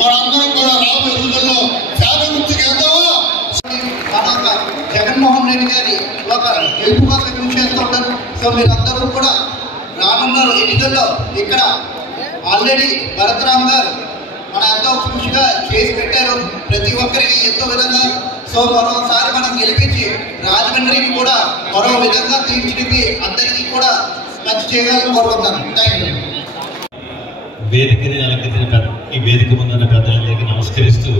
మనందరం కూడా రాబోయే రోజుల్లో పేద వృత్తికి వెళ్తామా? మన జగన్మోహన్ రెడ్డి గారి ఒక గెలుపు కోసం కృషి చేస్తూ ఉంటారు. సో మీరందరూ కూడా రానున్న ఎన్నికల్లో ఇక్కడ ఆల్రెడీ భరతరామ్ గారు మన ఎంతో కృషిగా చేసి పెట్టారు ప్రతి ఒక్కరికి ఎంతో విధంగా. సో మరోసారి మనం గెలిపించి రాజమండ్రిని కూడా మరో విధంగా తీర్చిదిద్ది అందరికీ కూడా మంచి చేయాలని కోరుకుంటాను. Thank you. వేదికని అలంకరించిన ఈ వేదిక ముందున్న పెద్దలందరికీ నమస్కరిస్తూ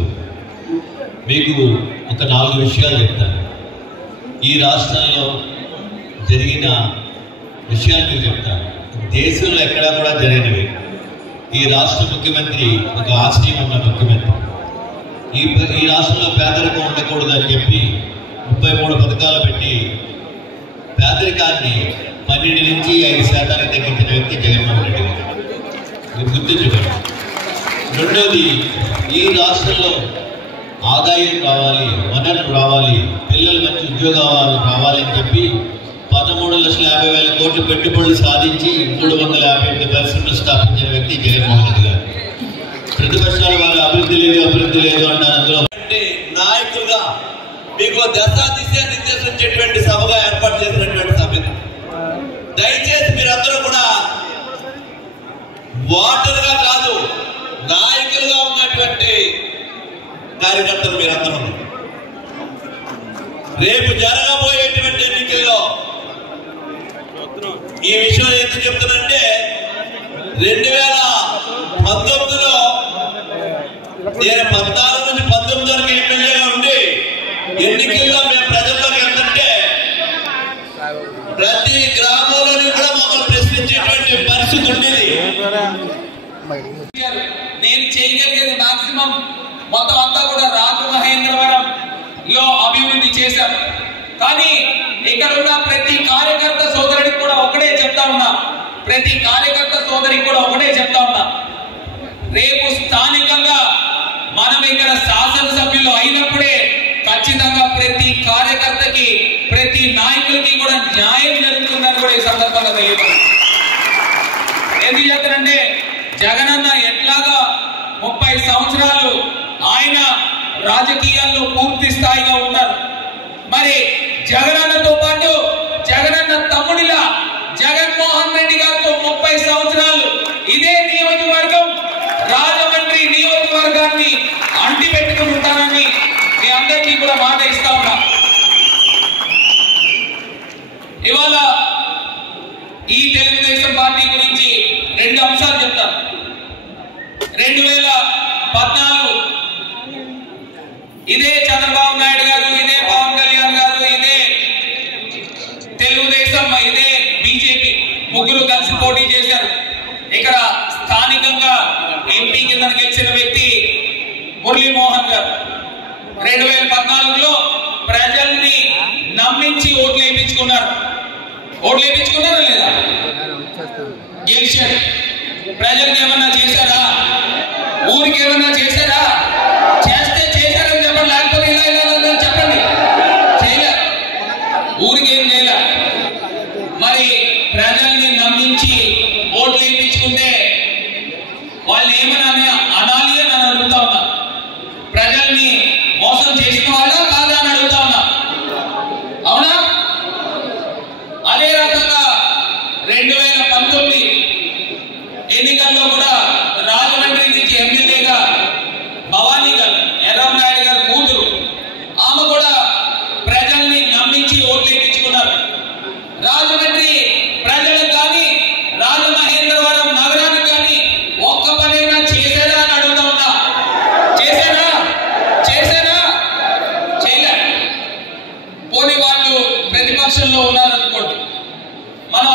మీకు ఒక 4 విషయాలు చెప్తాను. ఈ రాష్ట్రంలో జరిగిన విషయాలు మీకు చెప్తాను. దేశంలో ఎక్కడా కూడా జరిగినవి. ఈ రాష్ట్ర ముఖ్యమంత్రి ఒక ఆశయం ఉన్న ముఖ్యమంత్రి. ఈ రాష్ట్రంలో పేదరికం ఉండకూడదని చెప్పి 33 పథకాలు పెట్టి పేదరికాన్ని 12 నుంచి 5% తగ్గించిన వ్యక్తి జగన్మోహన్ రెడ్డి గారు. మీరు గుర్తించుకోండి. రెండోది, ఈ రాష్ట్రంలో ఆదాయం కావాలి, వనరులు రావాలి, పిల్లలు మంచి ఉద్యోగాలు రావాలి అని చెప్పి 13,50,000 కోట్లు పెట్టుబడులు సాధించి 358 పరిశ్రమలు స్థాపించిన వ్యక్తి జగన్మోహన్ రెడ్డి గారు. ప్రతిపక్షాలు వాళ్ళు అభివృద్ధి లేదు అంటారు. అందులో అంటే నాయకులుగా మీకు దశా నిర్దేశించేటువంటి సభగా ఏర్పాటు చేసినటువంటి సభ. దయచేసి మీరందరూ కూడా ఓటర్గా కాదు, నాయకులుగా ఉన్నటువంటి కార్యకర్తలు మీరందరూ రేపు జరగబోయేటువంటి ఎన్నికల్లో ఈ విషయం ఎందుకు చెప్తున్నానంటే 2019లో నేను 14 నుంచి 19 వరకు ఎమ్మెల్యేగా ఉండి ఎన్నికల్లో మేము ప్రజల్లోకి వెళ్తుంటే ప్రతి గ్రామంలోని కూడా మమ్మల్ని ప్రశ్నించేటువంటి పరిస్థితి ఉండేది. నేను చేయగలిగేది మాక్సిమం మొత్తం అంతా కూడా రాజమహేంద్రవరం లో అభివృద్ధి చేశారు. కానీ ఇక్కడ ఉన్న ప్రతి కార్యకర్త సోదరుడికి కూడా ఒకటే చెప్తా ఉన్నా, ప్రతి కార్యకర్త సోదరికి కూడా ఒకటే చెప్తా ఉన్నా, రేపు స్థానికంగా మనం ఇక్కడ శాసనసభ్యులు అయినప్పుడే ఖచ్చితంగా ప్రతి కార్యకర్తకి, ప్రతి నాయకులకి కూడా న్యాయం జరుగుతుందని కూడా ఈ సందర్భంగా తెలియదు. ఎందుకు చెప్తారంటే జగనన్న ఎట్లాగా 30 సంవత్సరాలు ఆయన రాజకీయాల్లో పూర్తి స్థాయిగా ఉన్నారు. మరి జగనన్నతో పాటు జగనన్న తమ్ముడిలా జగన్మోహన్ రెడ్డి గారితో 30 సంవత్సరాలు ఇదే నియోజకవర్గం రాజమండ్రి నియోజకవర్గాన్ని అంటి పెట్టుకుని ఉంటానని మీ అందరికీ కూడా మాట ఇస్తా ఉన్నా. ఇవాళ ఈ తెలుగుదేశం పార్టీ గురించి 2 అంశాలు చెప్తాను. 2014 ఇదే చంద్రబాబు నాయుడు గారు, ఇదే పవన్ కళ్యాణ్ గారు, ఇదే తెలుగుదేశం, ఇదే బీజేపీ ముగ్గురు కలిసి పోటీ చేశారు. ఇక్కడ స్థానికంగా ఎంపీ కింద గెలిచిన వ్యక్తి మురళీమోహన్ గారు 2014లో ప్రజల్ని నమ్మించి ఓట్లు వేయించుకున్నారు. ఓట్లు వేయించుకున్నారా లేదా? గెలిచారు. ప్రజలకు ఏమన్నా చేశారా? ఊరికి ఏమన్నా చేశారా? చేస్తే చేశారని చెప్పండి, లేకపోతే ఇలా ఇలా చెప్పండి. చేయలే, ఊరికి ఏం చేయలే. మరి ప్రజల్ని నమ్మించి ఓట్లు వేయించుకుంటే వాళ్ళు ఏమన్నా అనాలి అని అడుగుతా ఉన్నా. ప్రజల్ని మోసం చేసిన వాళ్ళ కాదా అని అడుగుతా ఉన్నా. అవునా? అదే రకంగా 2019 ఎన్నికల్లో కూడా రాజమండ్రి నుంచి ఎమ్మెల్యేగా భవానీ గారు, ఎర్రంనాయుడు గారు కూతురు, ఆమె కూడా ప్రజల్ని నమ్మించి ఓట్లు వేయించుకున్నారు. రాజమండ్రి ప్రజలకు కానీ రాజమహేంద్రవరం నగరానికి కానీ ఒక్క పనైనా చేశారా అని అడుగుతా ఉన్నా. చేశారా? చేయలే. పోనీ వాళ్ళు ప్రతిపక్షంలో ఉన్నారనుకోండి, మనం